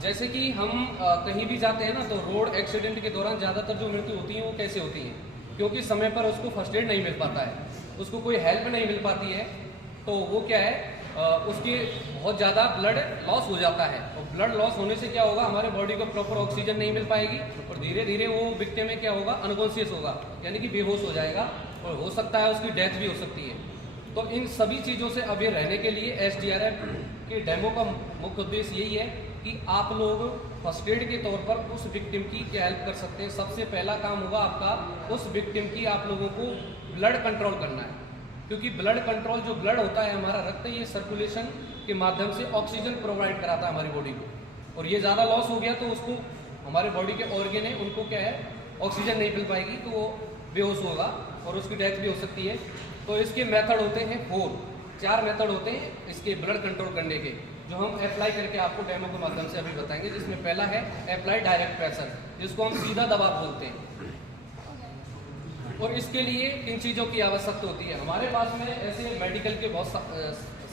जैसे कि हम कहीं भी जाते हैं ना, तो रोड एक्सीडेंट के दौरान ज़्यादातर जो मृत्यु होती है वो कैसे होती है, क्योंकि समय पर उसको फर्स्ट एड नहीं मिल पाता है, उसको कोई हेल्प नहीं मिल पाती है, तो वो क्या है उसकी बहुत ज़्यादा ब्लड लॉस हो जाता है। और ब्लड लॉस होने से क्या होगा, हमारे बॉडी को प्रॉपर ऑक्सीजन नहीं मिल पाएगी और धीरे धीरे वो विक्टिम में क्या होगा, अनकॉन्शियस होगा, यानी कि बेहोश हो जाएगा और हो सकता है उसकी डेथ भी हो सकती है। तो इन सभी चीज़ों से अवेयर रहने के लिए SDRF के डेमो का मुख्य उद्देश्य यही है कि आप लोग फर्स्ट एड के तौर पर उस विक्टिम की क्या हेल्प कर सकते हैं। सबसे पहला काम होगा आपका उस विक्टिम की आप लोगों को ब्लड कंट्रोल करना है, क्योंकि ब्लड कंट्रोल, जो ब्लड होता है हमारा रक्त, ये सर्कुलेशन के माध्यम से ऑक्सीजन प्रोवाइड कराता है हमारी बॉडी को, और ये ज़्यादा लॉस हो गया तो उसको हमारे बॉडी के ऑर्गन है उनको क्या है ऑक्सीजन नहीं मिल पाएगी, तो वो बेहोश होगा और उसकी डेथ भी हो सकती है। तो इसके मेथड होते हैं 4 मेथड होते हैं इसके ब्लड कंट्रोल करने के, जो हम अप्लाई करके आपको डेमो के माध्यम से अभी बताएंगे। जिसमें पहला है अप्लाई डायरेक्ट प्रेशर, जिसको हम सीधा दबाव बोलते हैं। और इसके लिए किन चीज़ों की आवश्यकता होती है, हमारे पास में ऐसे मेडिकल के बहुत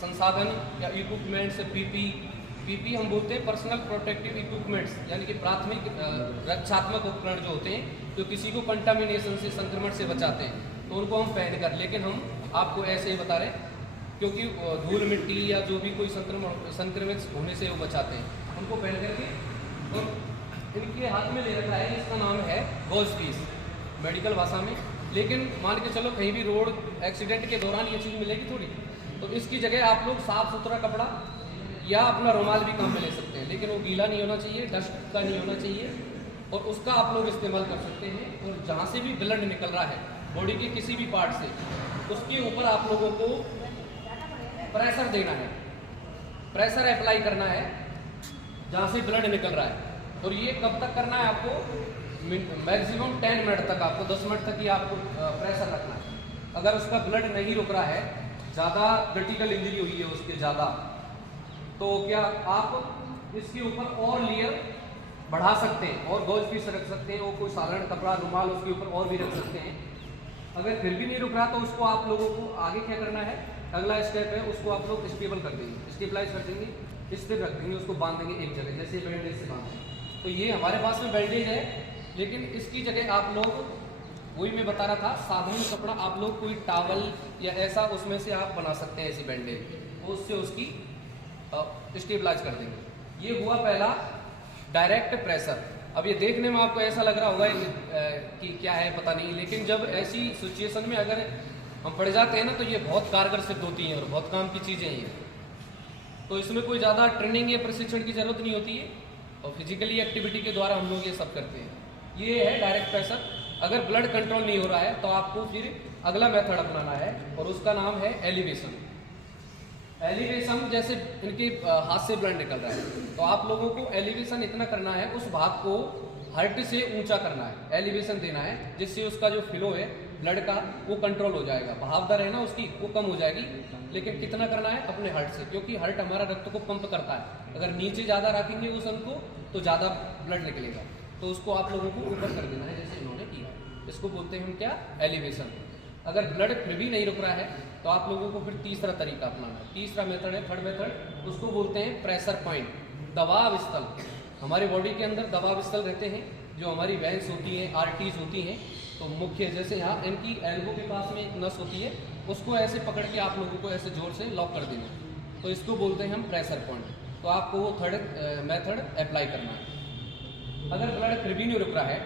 संसाधन या इक्विपमेंट्स, पीपी हम बोलते हैं, पर्सनल प्रोटेक्टिव इक्विपमेंट्स, यानी कि प्राथमिक रक्षात्मक उपकरण जो होते हैं जो किसी को कंटामिनेशन से, संक्रमण से बचाते हैं, तो उनको हम पहन कर, लेकिन हम आपको ऐसे ही बता रहे हैं क्योंकि धूल मिट्टी या जो भी कोई संक्रमित होने से वो बचाते हैं, उनको पहन करके। और इनके हाथ में ले रखा है, इसका नाम है गॉज पीस मेडिकल भाषा में, लेकिन मान के चलो कहीं भी रोड एक्सीडेंट के दौरान ये चीज़ मिलेगी थोड़ी, तो इसकी जगह आप लोग साफ सुथरा कपड़ा या अपना रुमाल भी काम में ले सकते हैं, लेकिन वो गीला नहीं होना चाहिए, डस्ट का नहीं होना चाहिए, और उसका आप लोग इस्तेमाल कर सकते हैं। और जहाँ से भी ब्लड निकल रहा है बॉडी के किसी भी पार्ट से, उसके ऊपर आप लोगों को प्रेशर देना है, प्रेशर अप्लाई करना है जहाँ से ब्लड निकल रहा है। और ये कब तक करना है आपको, मैक्सिमम 10 मिनट तक, आपको 10 मिनट तक ही आपको प्रेशर रखना है। अगर उसका ब्लड नहीं रुक रहा है, ज़्यादा क्रिटिकल इंजरी हुई है उसके ज़्यादा, तो क्या आप इसके ऊपर और लेयर बढ़ा सकते हैं और गॉज पीस रख सकते हैं, और कोई साधारण कपड़ा रुमाल उसके ऊपर और भी रख सकते हैं। अगर फिर भी नहीं रुक रहा तो उसको आप लोगों को आगे क्या करना है, अगला स्टेप है, उसको आप लोग स्टेबल कर देंगे, स्टेबलाइज कर देंगे, स्थिर रख देंगे, उसको बांध देंगे एक जगह, जैसे बैंडेज से बांधेंगे। तो ये हमारे पास में बैंडेज है, लेकिन इसकी जगह आप लोग, वही मैं बता रहा था, साधारण कपड़ा आप लोग कोई टॉवल या ऐसा उसमें से आप बना सकते हैं ऐसी बैंडेज, उससे उसकी स्टेबलाइज कर देंगे। ये हुआ पहला डायरेक्ट प्रेशर। अब ये देखने में आपको ऐसा लग रहा होगा कि क्या है पता नहीं, लेकिन जब ऐसी सिचुएशन में अगर हम पड़ जाते हैं ना, तो ये बहुत कारगर सिद्ध होती हैं और बहुत काम की चीज़ें हैं। तो इसमें कोई ज़्यादा ट्रेनिंग या प्रशिक्षण की जरूरत नहीं होती है, और फिजिकली एक्टिविटी के द्वारा हम लोग ये सब करते हैं। ये है डायरेक्ट प्रेशर। अगर ब्लड कंट्रोल नहीं हो रहा है तो आपको फिर अगला मेथड अपनाना है, और उसका नाम है एलिवेशन। एलिवेशन, जैसे इनके हाथ से ब्लड निकल रहा है, तो आप लोगों को एलिवेशन इतना करना है, उस भाग को हार्ट से ऊंचा करना है, एलिवेशन देना है, जिससे उसका जो फ्लो है ब्लड का वो कंट्रोल हो जाएगा, बहाव दर है ना उसकी वो कम हो जाएगी। लेकिन कितना करना है, अपने हार्ट से, क्योंकि हार्ट हमारा रक्त को पंप करता है। अगर नीचे ज़्यादा रखेंगे उस अंग को तो ज़्यादा ब्लड निकलेगा, तो उसको आप लोगों को ऊपर कर देना है, जैसे इन्होंने किया। इसको बोलते हैं हम क्या, एलिवेशन। अगर ब्लड फिर भी नहीं रुक रहा है तो आप लोगों को फिर तीसरा तरीका अपनाना है, तीसरा मेथड है, थर्ड मेथड, उसको बोलते हैं प्रेशर पॉइंट, दबाव स्थल। हमारे बॉडी के अंदर दबाव स्थल रहते हैं, जो हमारी वेंस होती हैं, आर्टरीज होती हैं, तो मुख्य जैसे यहाँ इनकी एल्बो के पास में एक नस होती है, उसको ऐसे पकड़ के आप लोगों को ऐसे जोर से लॉक कर देना, तो इसको बोलते हैं हम प्रेशर पॉइंट। तो आपको वो थर्ड मेथड अप्लाई करना है। अगर ब्लड फिर भी नहीं रुक रहा है,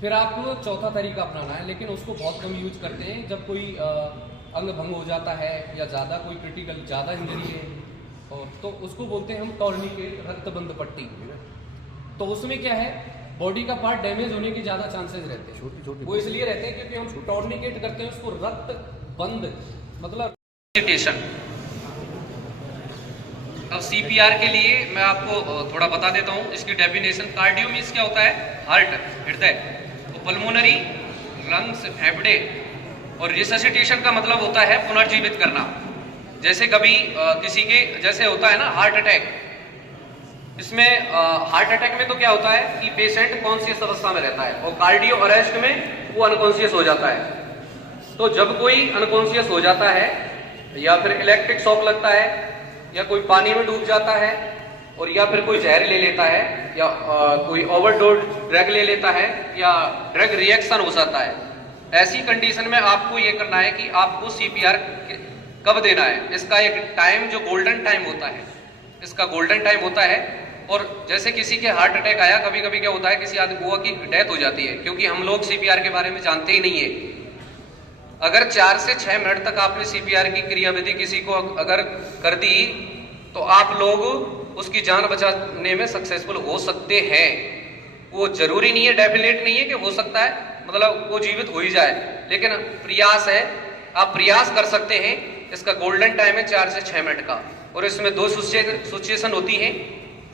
फिर आपको चौथा तरीका अपनाना है, लेकिन उसको बहुत कम यूज करते हैं। जब कोई अंग भंग हो जाता है या ज़्यादा कोई क्रिटिकल ज़्यादा इंजरी है, और तो उसको बोलते हैं हम टॉर्निकेट, रक्तबंध पट्टी। तो उसमें क्या है, बॉडी का पार्ट डैमेज होने के ज़्यादा चांसेस रहते हैं। वो इसलिए रहते हैं क्योंकि हम टॉर्निकेट करते हैं उसको, रक्त बंद मतलब। अब CPR के लिए मैं आपको थोड़ा बता देता हूँ इसकी डेफिनेशन। कार्डियो मीन्स क्या होता है, हार्ट, हृदय, तो पल्मोनरी लंग्स, फेफड़े, और रिससिटेशन का मतलब होता है पुनर्जीवित करना। जैसे कभी किसी के जैसे होता है ना हार्ट अटैक, इसमें हार्ट अटैक में तो क्या होता है कि पेशेंट कॉन्शियस अवस्था में रहता है, और कार्डियो अरेस्ट में वो अनकॉन्शियस हो जाता है। तो जब कोई अनकॉन्शियस हो जाता है, या फिर इलेक्ट्रिक शॉक लगता है, या कोई पानी में डूब जाता है, और या फिर कोई जहर ले लेता है या कोई ओवरडोज ड्रग ले लेता है या ड्रग रिएक्शन हो जाता है, ऐसी कंडीशन में आपको ये करना है कि आपको सीपीआर कब देना है। इसका एक टाइम जो गोल्डन टाइम होता है, इसका गोल्डन टाइम होता है। और जैसे किसी के हार्ट अटैक आया, कभी कभी क्या होता है किसी आदमी की डेथ हो जाती है, क्योंकि हम लोग सीपीआर के बारे में जानते ही नहीं है। अगर 4 से 6 मिनट तक आपने सीपीआर की क्रियाविधि किसी को अगर कर दी तो आप लोग उसकी जान बचाने में सक्सेसफुल हो सकते हैं। वो जरूरी नहीं है, डेफिनेट नहीं है कि हो सकता है मतलब वो जीवित हो ही जाए, लेकिन प्रयास है, आप प्रयास कर सकते हैं। इसका गोल्डन टाइम है 4 से 6 मिनट का। और इसमें 2 सिचुएशन होती है,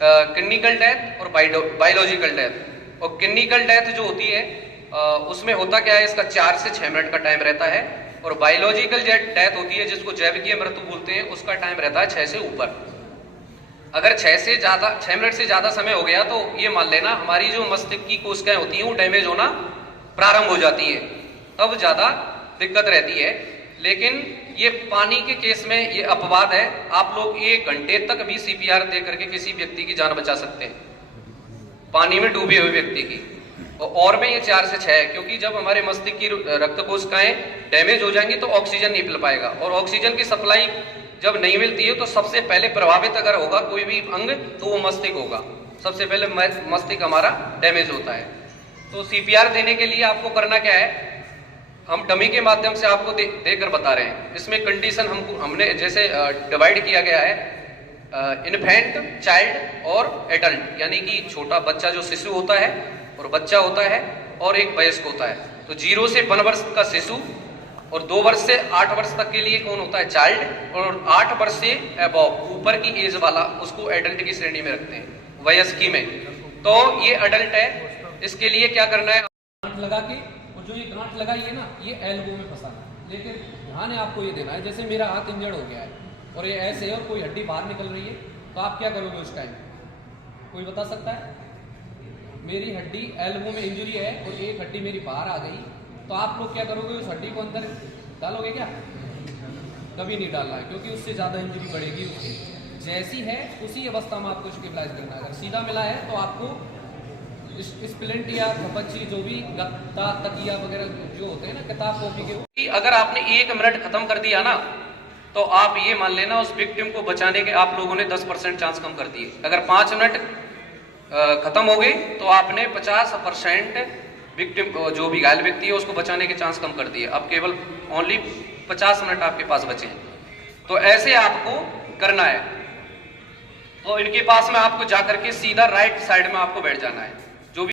क्लिनिकल डेथ और बायोलॉजिकल डेथ। और क्लिनिकल डेथ जो होती है उसमें होता क्या है, इसका 4 से 6 मिनट का टाइम रहता है। और बायोलॉजिकल डेथ होती है जिसको जैविकीय मृत्यु बोलते हैं, उसका टाइम रहता है 6 से ऊपर। अगर 6 मिनट से ज्यादा समय हो गया तो ये मान लेना हमारी जो मस्तिष्क की कोशिकाएं होती हैं वो डैमेज होना प्रारंभ हो जाती है, तब ज्यादा दिक्कत रहती है। लेकिन ये पानी के केस में ये अपवाद है, आप लोग 1 घंटे तक भी सीपीआर दे करके किसी व्यक्ति की जान बचा सकते हैं, पानी में डूबे हुए व्यक्ति की। और में ये 4 से 6 है, क्योंकि जब हमारे मस्तिष्क की रक्त कोशिकाएं डैमेज हो जाएंगी तो ऑक्सीजन नहीं मिल पाएगा, और ऑक्सीजन की सप्लाई जब नहीं मिलती है तो सबसे पहले प्रभावित अगर होगा कोई भी अंग तो वो मस्तिष्क होगा। सबसे पहले मस्तिष्क हमारा डैमेज होता है। तो सीपीआर देने के लिए आपको करना क्या है, हम डमी के माध्यम से आपको देकर बता रहे हैं। इसमें कंडीशन हमने जैसे डिवाइड किया गया है, इन्फेंट, चाइल्ड और एडल्ट, यानी कि छोटा बच्चा जो शिशु होता है और बच्चा होता है और एक वयस्क होता है। तो 0 से 1 वर्ष का शिशु और 2 वर्ष से 8 वर्ष तक के लिए कौन होता है, चाइल्ड, और 8 वर्ष से अबव ऊपर की एज वाला उसको एडल्ट की श्रेणी में रखते हैं, वयस्की में। तो ये एडल्ट है, इसके लिए क्या करना है, गांठ लगा के, और जो ये गांठ लगाई है ना ये एल्बो में फंसाना है। लेकिन ध्यान है आपको ये देना है, जैसे मेरा हाथ इंजर्ड हो गया है और ये ऐसे है और कोई हड्डी बाहर निकल रही है, तो आप क्या करोगे उस टाइम, कोई बता सकता है? मेरी हड्डी एल्बो में इंजरी है और एक हड्डी मेरी बाहर आ गई, तो आप लोग क्या करोगे, उस हड्डी को अंदर डालोगे क्या? कभी नहीं डालना है, क्योंकि उससे ज्यादा इंजरी बढ़ेगी उसकी। जैसी है उसी अवस्था में आपको स्टेबलाइज करना है। अगर सीधा मिला है तो आपको स्प्लिंट या खपच्ची जो भी गत्ता तकिया वगैरह जो होते हैं ना किताब कॉपी के, अगर आपने 1 मिनट खत्म कर दिया ना तो आप ये मान लेना उस विक्टिम को बचाने के आप लोगों ने 10% चांस कम कर दिए। अगर 5 मिनट खत्म हो गए तो आपने 50% विक्टिम जो भी घायल व्यक्ति है उसको बचाने के चांस कम कर दिए। अब केवल ओनली 50 मिनट आपके पास बचे हैं। तो ऐसे आपको करना है। तो इनके पास में आपको जाकर के सीधा राइट साइड में आपको बैठ जाना है।